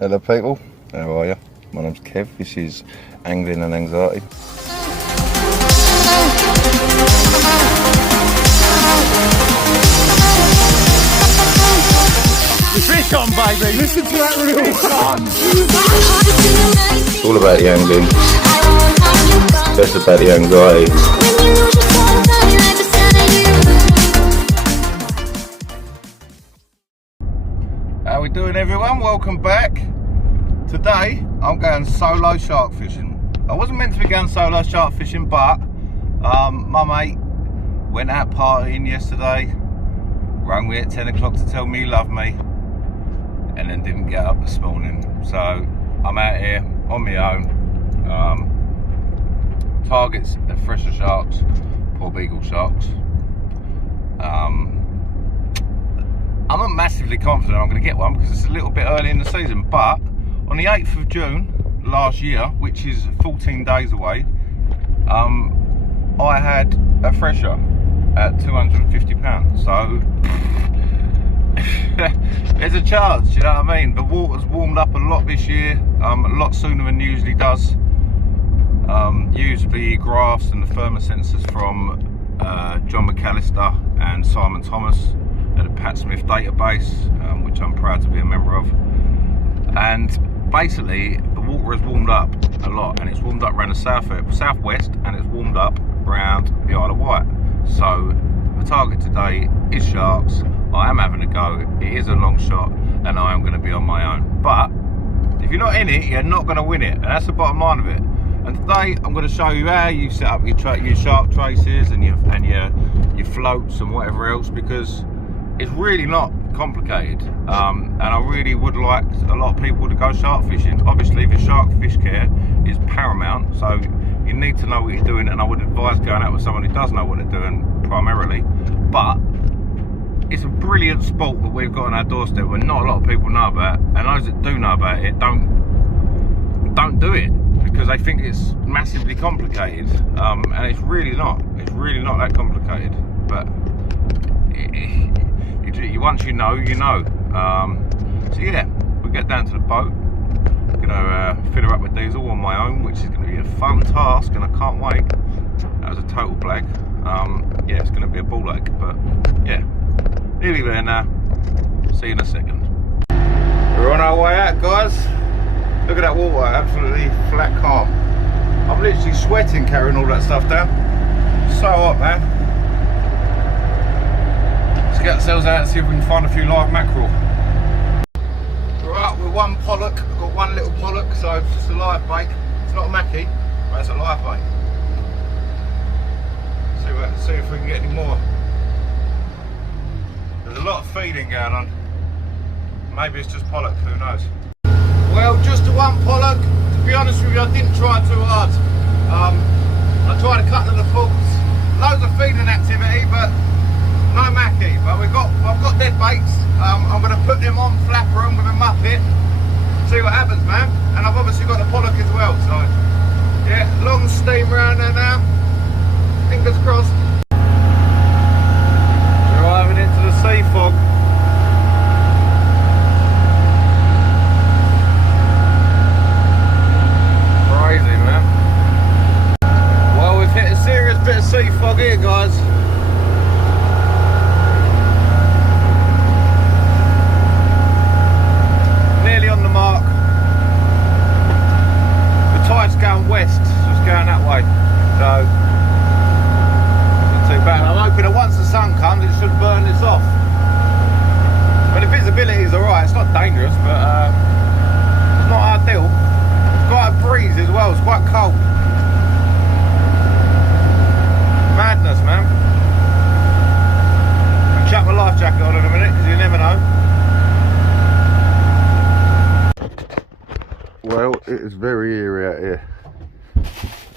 Hello people, how are you? My name's Kev, this is Angling and Anxiety. Fish on, baby! Listen to that reel! Fish on! It's all about the angling, less about the anxiety. How we doing everyone? Welcome back. Today I'm going solo shark fishing. I wasn't meant to be going solo shark fishing, but my mate went out partying yesterday, rang me at 10 o'clock to tell me he loved me, and then didn't get up this morning. So I'm out here on my own. Targets are THRESHER sharks, poor beagle sharks. I'm not massively confident I'm going to get one because it's a little bit early in the season, but on the 8th of June last year, which is 14 days away, I had a THRESHER at £250. So there's a chance, you know what I mean? The water's warmed up a lot this year, a lot sooner than usually does. Used the graphs and the thermosensors from John McAllister and Simon Thomas at the Pat Smith database, which I'm proud to be a member of. And basically the water has warmed up a lot, and it's warmed up around the southwest, and it's warmed up around the Isle of Wight. So the target today is sharks. I am having a go. It is a long shot, and I am going to be on my own. But if you're not in it, you're not going to win it, and that's the bottom line of it. And today I'm going to show you how you set up your shark traces and your floats and whatever else, because it's really not complicated. And I really would like a lot of people to go shark fishing. Obviously the shark fish care is paramount, so you need to know what you're doing, and I would advise going out with someone who does know what they're doing primarily. But it's a brilliant sport that we've got on our doorstep where not a lot of people know about, and those that do know about it don't do it because they think it's massively complicated, and it's really not that complicated. But once you know, you know. So yeah, we'll get down to the boat. I'm gonna fill her up with diesel on my own, which is gonna be a fun task, and I can't wait. That was a total blag. Yeah, it's gonna be a ball ache, but yeah, nearly there now. See you in a second. We're on our way out, guys. Look at that water, absolutely flat calm. I'm literally sweating carrying all that stuff down. So hot, man. Let's get ourselves out and see if we can find a few live mackerel. We're out with one pollock. I've got one little pollock, so it's just a live bait. It's not a mackie, but it's a live bait. See if we can get any more. There's a lot of feeding going on. Maybe it's just pollock, who knows. Well, just the one pollock. To be honest with you, I didn't try too hard. I tried a couple of the fools, loads of feeding activity, but no mackie. But I've got dead baits. I'm going to put them on flapper them with a muppet, see what happens, man. And I've obviously got the pollock as well, so yeah, long steam round there now. Fingers crossed. Driving into the sea fog. Crazy, man. Well, we've hit a serious bit of sea fog here, guys. Nearly on the mark. The tide's going west, so it's going that way. So too bad. I'm hoping that once the sun comes it should burn this off. But the visibility is alright, it's not dangerous, but it's not ideal. It's quite a breeze as well, it's quite cold. Madness, man. I'll chuck my life jacket on in a minute, because you never know. Well, it is very eerie out here.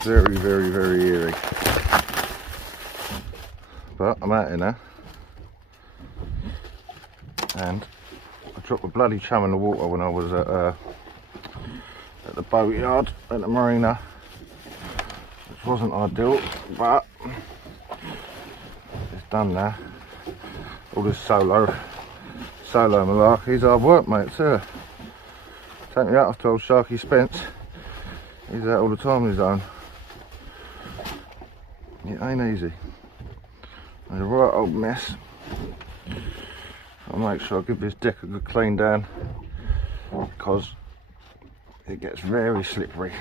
Very, very, very eerie. But I'm out here now, and I dropped a bloody chum in the water when I was at the boatyard at the marina, which wasn't ideal, but it's done now. All this solo malarkey's hard work, mate, sir. Take me out off to old Sharky Spence. He's out all the time on his own. It ain't easy. It's a right old mess. I'll make sure I give this deck a good clean down because it gets very slippery.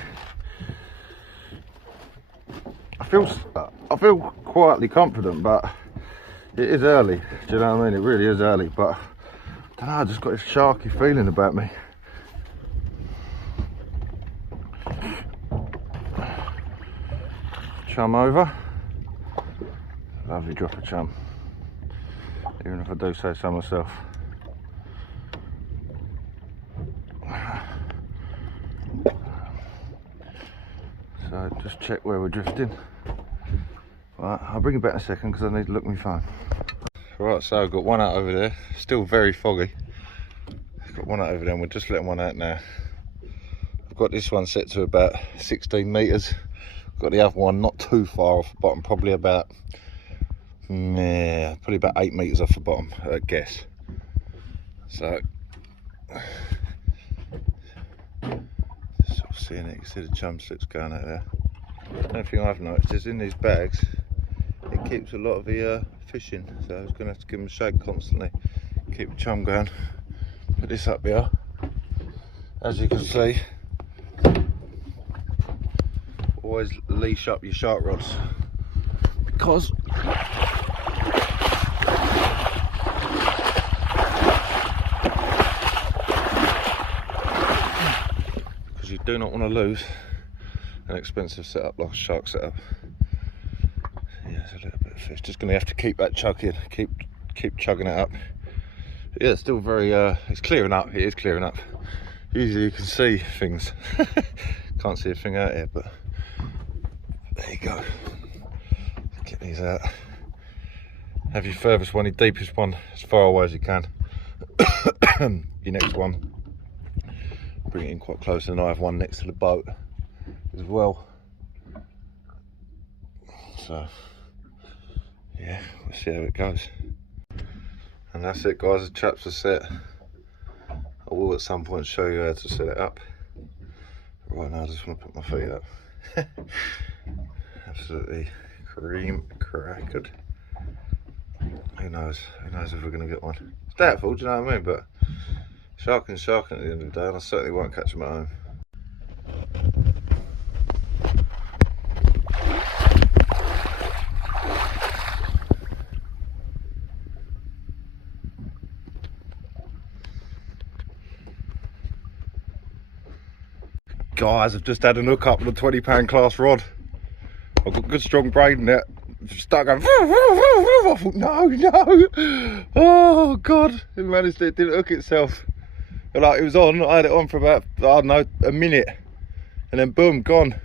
I feel quietly confident, but it is early. Do you know what I mean? It really is early, but I don't know, I just got this sharky feeling about me. Chum over. Lovely drop of chum. Even if I do say so myself. So just check where we're drifting. Right, I'll bring it back in a second because I need to look at my phone. Right, so I've got one out over there, still very foggy. Got one out over there and we're just letting one out now. I've got this one set to about 16 metres. Got the other one not too far off the bottom, probably about 8 metres off the bottom, I guess. So, sort of seeing it, you can see the chum slips going out there. Another thing I've noticed is in these bags, it keeps a lot of the fishing, so I was going to have to give them a shake constantly, keep the chum going. Put this up here, as you can see, always leash up your shark rods because you do not want to lose an expensive setup like a shark setup. Yeah, there's a little bit of fish. Just going to have to keep that chugging, keep chugging it up. But yeah, it's still very. It's clearing up. It is clearing up. Usually you can see things. Can't see a thing out here, but there you go. Get these out. Have your furthest one, your deepest one, as far away as you can. Your next one, bring it in quite close, and I have one next to the boat as well. So yeah, we'll see how it goes. And that's it, guys. The traps are set. I will at some point show you how to set it up. Right now I just want to put my feet up. Absolutely cream crackered. Who knows if we're going to get one. It's doubtful, do you know what I mean? But sharking at the end of the day, and I certainly won't catch them at home. Guys, I've just had a hook up with a 20-pound class rod. I've got good strong braid in it. Start going. I thought, no. Oh God! It managed to. It didn't hook itself. But like it was on. I had it on for about, I don't know, a minute, and then boom, gone.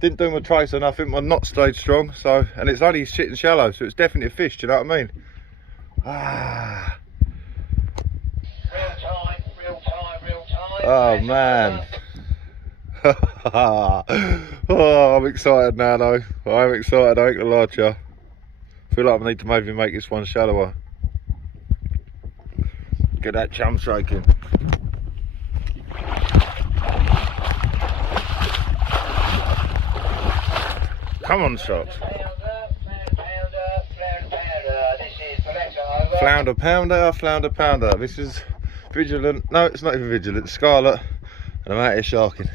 Didn't do my trace or nothing. My knot stayed strong. So, and it's only shit and shallow, so it's definitely a fish. Do you know what I mean? Ah. Real time. Oh man. Oh, I'm excited now though. I'm excited, I ain't gonna lie to you. I feel like I need to maybe make this one shallower. Get that chum shaking. Come on, sharks. Flounder pounder. This is Vigilant. No, it's not even Vigilant. Scarlet. And I'm out here sharking.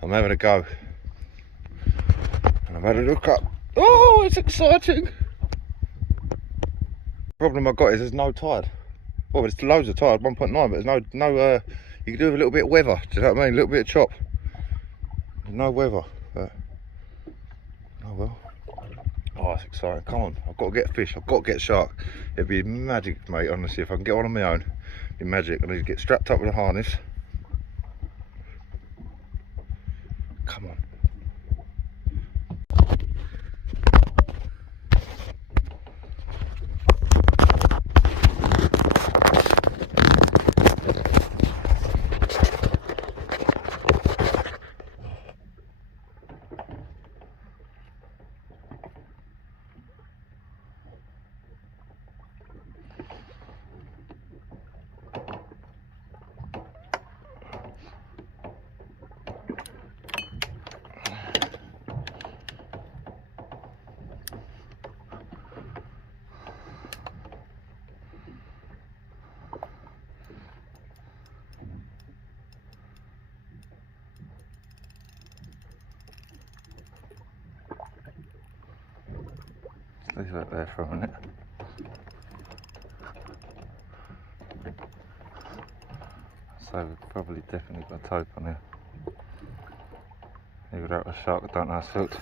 I'm having a go. And I've had a look up. Oh, it's exciting. The problem I've got is there's no tide. Well, there's loads of tide, 1.9, but there's no you can do with a little bit of weather. Do you know what I mean? A little bit of chop. There's no weather. But, oh well. Oh, it's exciting. Come on. I've got to get fish. I've got to get shark. It'd be magic, mate, honestly. If I can get one on my own, it'd be magic. I need to get strapped up with a harness. Come on. leave that there for a minute. So we've probably definitely got a tope on here. Either that or a shark, I don't know how it's hooked.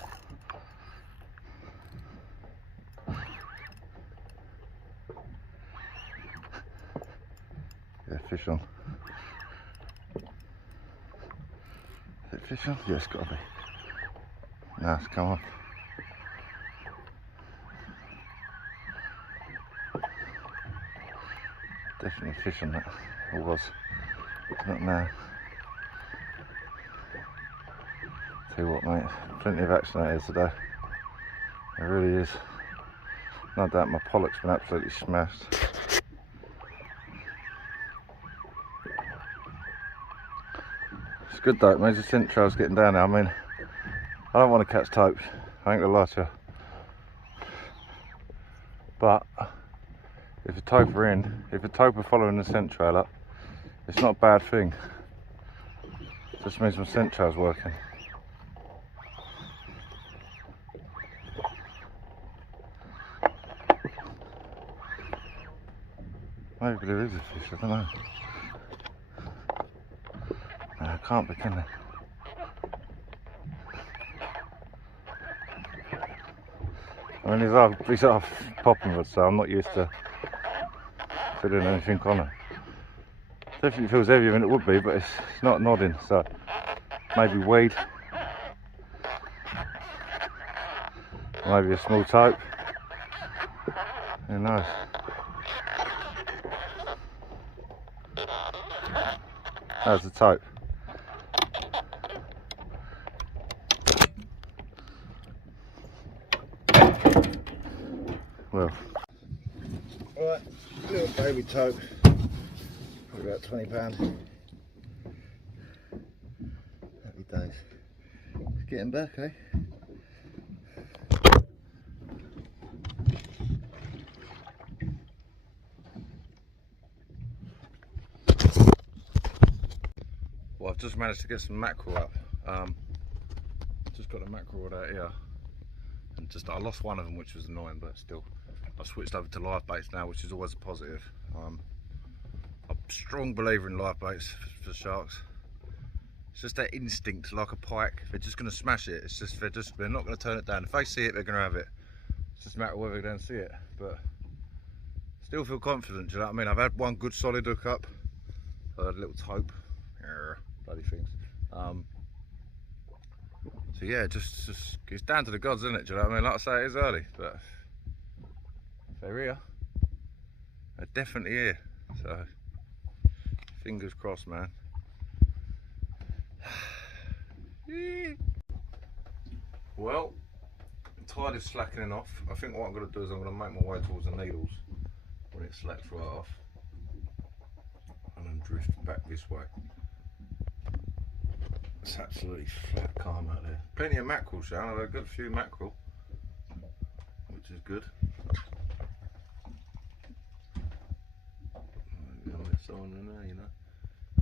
Yeah, fish on. Is it fish on? Yeah, it's got to be. No, it's come off. Definitely fish on that. Or was. It's not now. Tell you what, mate, plenty of action out here today. There really is. No doubt my pollock's been absolutely smashed. It's good though, it means the scent trail's getting down now. I mean, I don't want to catch tope, I ain't gonna lie to you. But if the tope are in, if the tope are following the scent trail up, it's not a bad thing. It just means my scent trail's working. Maybe there is a fish, I don't know. No, it can't be, can there? I mean, these are popping rods, so I'm not used to feeling anything on it. Definitely feels heavier than it would be, but it's not nodding, so maybe weed. Or maybe a small tope. Who knows? There's the tope. Well, alright, little baby tope, probably about £20. Happy days. It's getting back, eh? Well, I've just managed to get some mackerel up. Just got a mackerel rod out here, and I lost one of them, which was annoying, but still, I've switched over to live baits now, which is always a positive. I'm a strong believer in live baits for sharks. It's just that instinct, like a pike. If they're just going to smash it, it's just they're not going to turn it down. If they see it, they're going to have it. It's just a matter of whether they don't see it. But still feel confident. Do you know what I mean? I've had one good solid hook up. I had a little tope. Bloody things. So yeah, just it's down to the gods, isn't it? Do you know what I mean? Like I say, it is early, but they're here. They're definitely here. So fingers crossed, man. Well, the tide is slackening off. I think what I'm going to do is I'm going to make my way towards the needles when it slacks right off, and then drift back this way. It's absolutely flat calm out there. Plenty of mackerel, Sean. I've had a good few mackerel, which is good. On there, you know.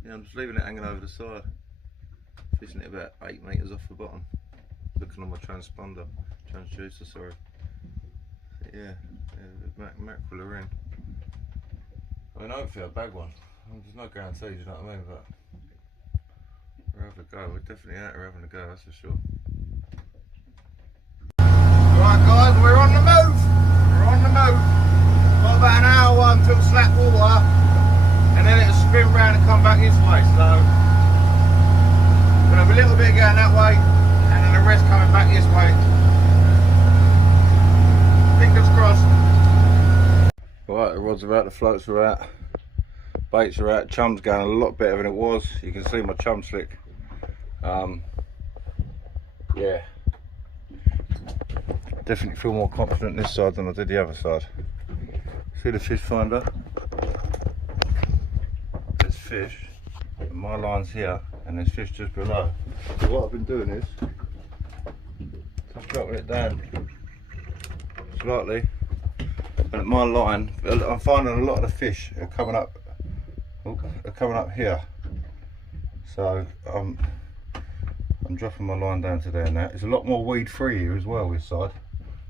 Yeah, I'm just leaving it hanging over the side, fishing it about 8 metres off the bottom, looking on my transducer, sorry. Yeah, the mackerel are in. I mean, hopefully I'll bag one. There's no guarantees, you know what I mean, but we're having a go. We're definitely out here having a go, that's for sure. Right guys, we're on the move. We're on the move. Got about an hour until slack water, and then it'll spin round and come back this way. So we're gonna have a little bit going that way, and then the rest coming back this way. Fingers crossed. Right, the rods are out, the floats are out, baits are out, chum's going a lot better than it was. You can see my chum slick. Yeah, definitely feel more confident this side than I did the other side. See the fish finder? There's fish, and my line's here, and there's fish just below. So what I've been doing is just dropping it down slightly, and at my line, I'm finding a lot of the fish are coming up here. So I'm dropping my line down to there now. There's a lot more weed free here as well this side,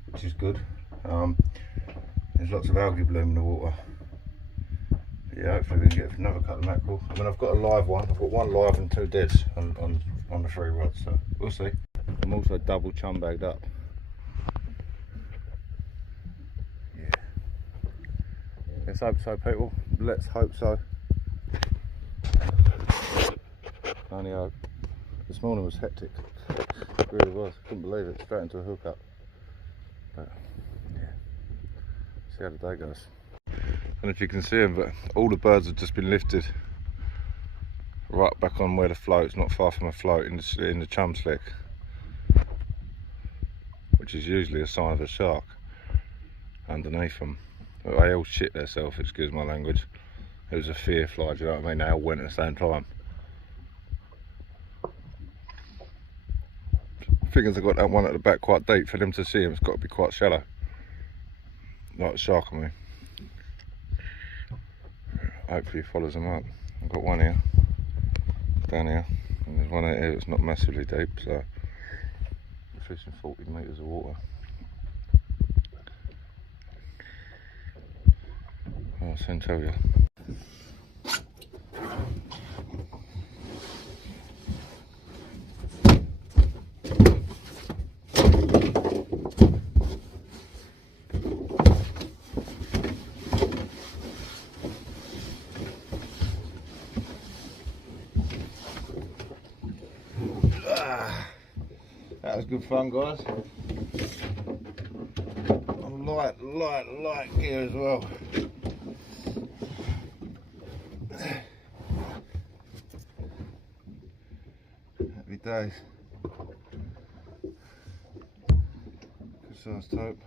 which is good. There's lots of algae bloom in the water. But yeah, hopefully we can get another couple of mackerel. I mean, I've got a live one. I've got one live and 2 deads on the 3 rods, so we'll see. I'm also double chum bagged up. Yeah. Let's hope so, people. Let's hope so. Only hope. This morning was hectic. It really was. Couldn't believe it. Straight into a hookup. But yeah, see how the day goes. I don't know if you can see them, but all the birds have just been lifted right back on where the float's not far from a float in the chum slick, which is usually a sign of a shark underneath them. But they all shit themselves, excuse my language. It was a fear fly, do you know what I mean? They all went at the same time. Figures I got that one at the back quite deep. For them to see him, it's got to be quite shallow. Like the shark, I mean. Hopefully he follows them up. I've got one here, down here, and there's one out here that's not massively deep, so I'm fishing 40 metres of water. I'll soon tell you. That was good fun, guys. Light gear as well. Happy days. Good size tope.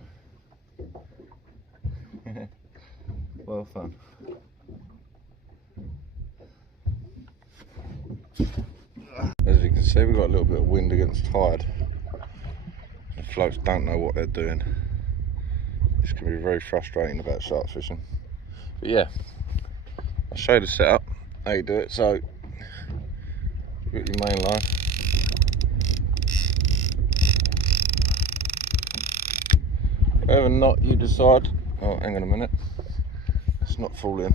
Well fun. As you can see, we've got a little bit of wind against tide. The floats don't know what they're doing. This can be very frustrating about shark fishing. But yeah, I'll show you the setup, how you do it. So, you've got your main line. Whatever knot you decide. Oh, hang on a minute. Let's not fall in.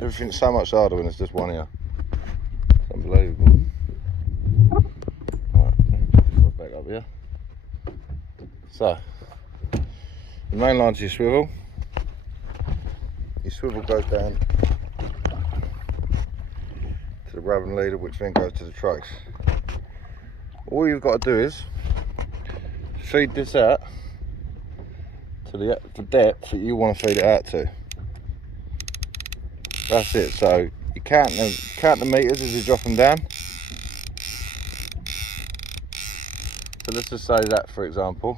Everything's so much harder when it's just one here. It's unbelievable. Right, let me put this one back up here. So, the main line to your swivel. Your swivel goes down to the rubbing leader, which then goes to the trace. All you've got to do is feed this out to the depth that you want to feed it out to. That's it. So you count the meters as you drop them down. So let's just say that, for example.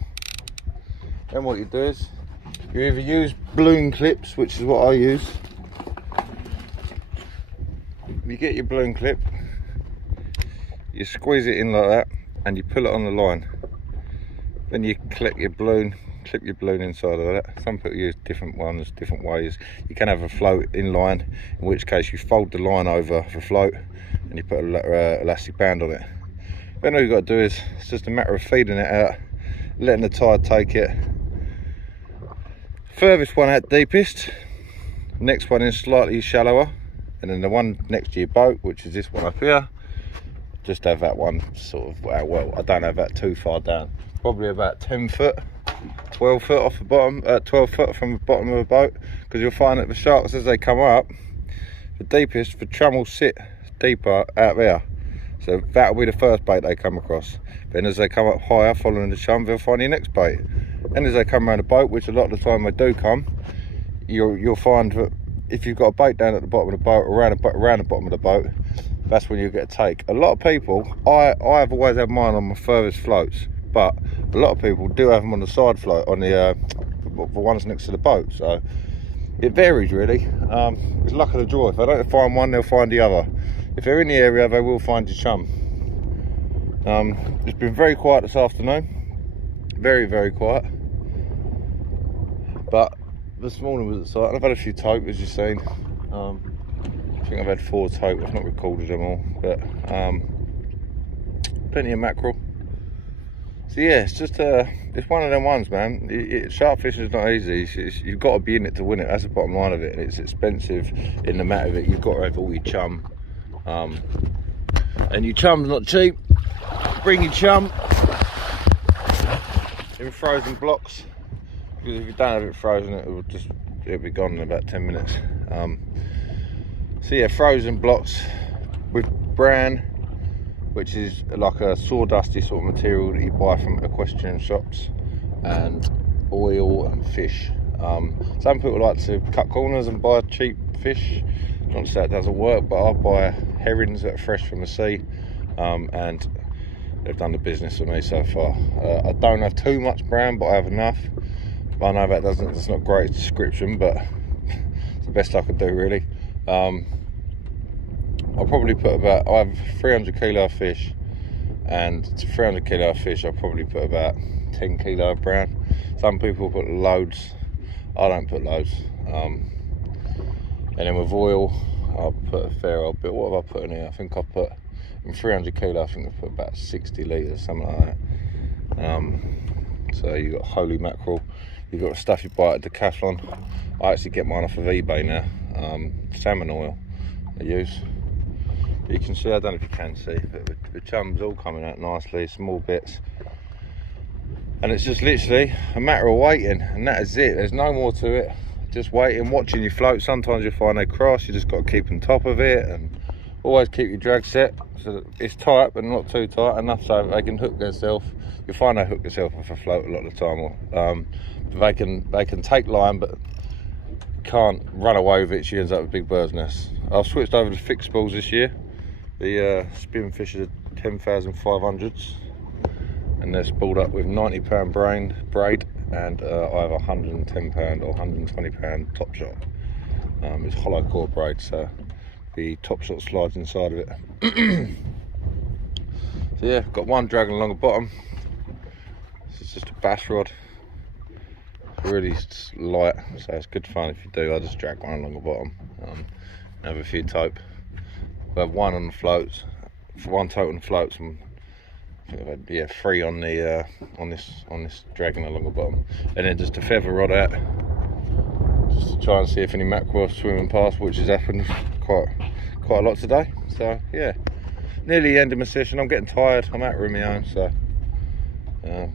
Then what you do is you either use balloon clips, which is what I use. You get your balloon clip, you squeeze it in like that, and you pull it on the line. Then you clip your balloon inside of that. Some people use different ones, different ways. You can have a float in line, in which case you fold the line over the float and you put an elastic band on it. Then all you've got to do is, it's just a matter of feeding it out, letting the tide take it. Furthest one out deepest, next one in slightly shallower, and then the one next to your boat, which is this one up here, just have that one sort of, well, I don't have that too far down, probably about 10 foot, 12 foot off the bottom, 12 foot from the bottom of the boat, because you'll find that the sharks, as they come up, the deepest, the chum will sit deeper out there. So that'll be the first bait they come across. Then as they come up higher, following the chum, they'll find your next bait. And as they come around the boat, which a lot of the time they do come, you'll find that if you've got a bait down at the bottom of the boat, around the bottom of the boat, that's when you get a take. A lot of people, I've always had mine on my furthest floats, but a lot of people do have them on the side float, on the ones next to the boat. So it varies really. It's luck of the draw. If they don't find one, they'll find the other. If they're in the area, they will find your chum. It's been very quiet this afternoon, very, very quiet. But this morning was exciting. I've had a few tope, as you've seen. I think I've had 4 tope. I've not recorded them all, but plenty of mackerel. So yeah, it's just it's one of them ones, man. Shark fishing is not easy. You've got to be in it to win it. That's the bottom line of it. And it's expensive in the matter of it. You've got to have all your chum, and your chum's not cheap. Bring your chum in frozen blocks, because if you don't have it frozen, it'll be gone in about 10 minutes. So yeah, frozen blocks with bran, which is like a sawdusty sort of material that you buy from equestrian shops, and oil and fish. Some people like to cut corners and buy cheap fish. Not to say it doesn't work, but I buy herrings that are fresh from the sea, and they've done the business for me so far. I don't have too much bran, but I have enough. I know that's not a great description, but it's the best I could do, really. I'll probably put about, I have 300 kilo of fish, and to 300 kilo of fish I'll probably put about 10 kilo of bran. Some people put loads, I don't put loads. And then with oil I'll put a fair old bit. What have I put in here? I think I put, in 300 kilo I think I put about 60 litres, something like that. So you've got holy mackerel, you've got stuff you buy at Decathlon. I actually get mine off of eBay now. Salmon oil I use. You can see, I don't know if you can see, but the chum's all coming out nicely, small bits. And it's just literally a matter of waiting, and that is it. There's no more to it. Just waiting, watching you float. Sometimes you find they cross, you just got to keep on top of it, and always keep your drag set so that it's tight but not too tight, enough so they can hook themselves. You'll find they hook themselves off a float a lot of the time, or they can take line but can't run away with it. She ends up with big bird's nest. I've switched over to fixed spools this year. The spin fishers are 10,500s, and they're spooled up with £90 braid, and I have a £110 or £120 top shot. It's hollow core braid, so the top shot slides inside of it. So yeah, got one dragging along the bottom. This is just a bass rod. It's really light, so it's good fun if you do. I just drag one along the bottom. Have a few tope. We have one on the floats, one tote on the floats, and I think I've had, yeah, 3 on the on this dragging along the bottom, and then just a feather rod out, just to try and see if any mackerel are swimming past, which has happened quite a lot today. So yeah, nearly the end of my session. I'm getting tired. I'm out of my own, so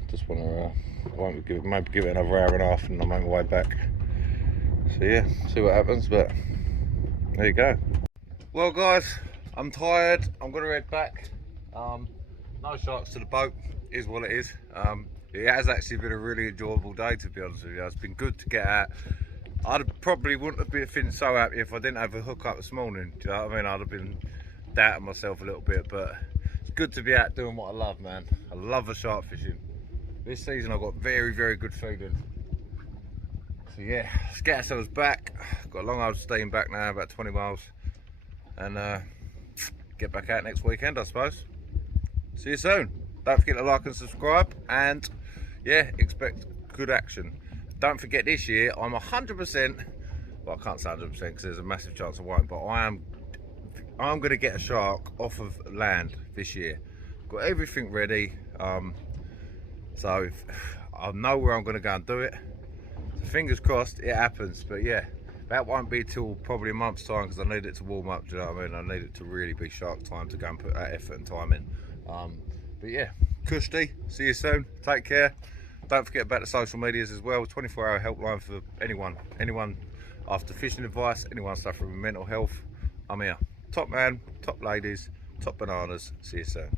just want to maybe give it another hour and a half, and I'm on my way back. So yeah, see what happens. But there you go. Well guys, I'm tired, I'm going to head back. No sharks to the boat, is what it is. It has actually been a really enjoyable day, to be honest with you. It's been good to get out. I probably wouldn't have been so happy if I didn't have a hook up this morning. Do you know what I mean? I'd have been doubting myself a little bit, but it's good to be out doing what I love, man. I love the shark fishing. This season I've got very, very good feeling. So yeah, let's get ourselves back. Got a long old steam back now, about 20 miles. And get back out next weekend, I suppose. See you soon. Don't forget to like and subscribe, and yeah, expect good action. Don't forget, this year I'm 100%, well, I can't say 100% because there's a massive chance I won't, but I'm going to get a shark off of land this year. Got everything ready, so I know where I'm going to go and do it. So fingers crossed it happens. But yeah, that won't be till probably a month's time, because I need it to warm up. Do you know what I mean? I need it to really be shark time to go and put that effort and time in. But yeah, Kushti, see you soon. Take care. Don't forget about the social medias as well. 24-hour helpline for anyone after fishing advice, anyone suffering with mental health. I'm here. Top man, top ladies, top bananas. See you soon.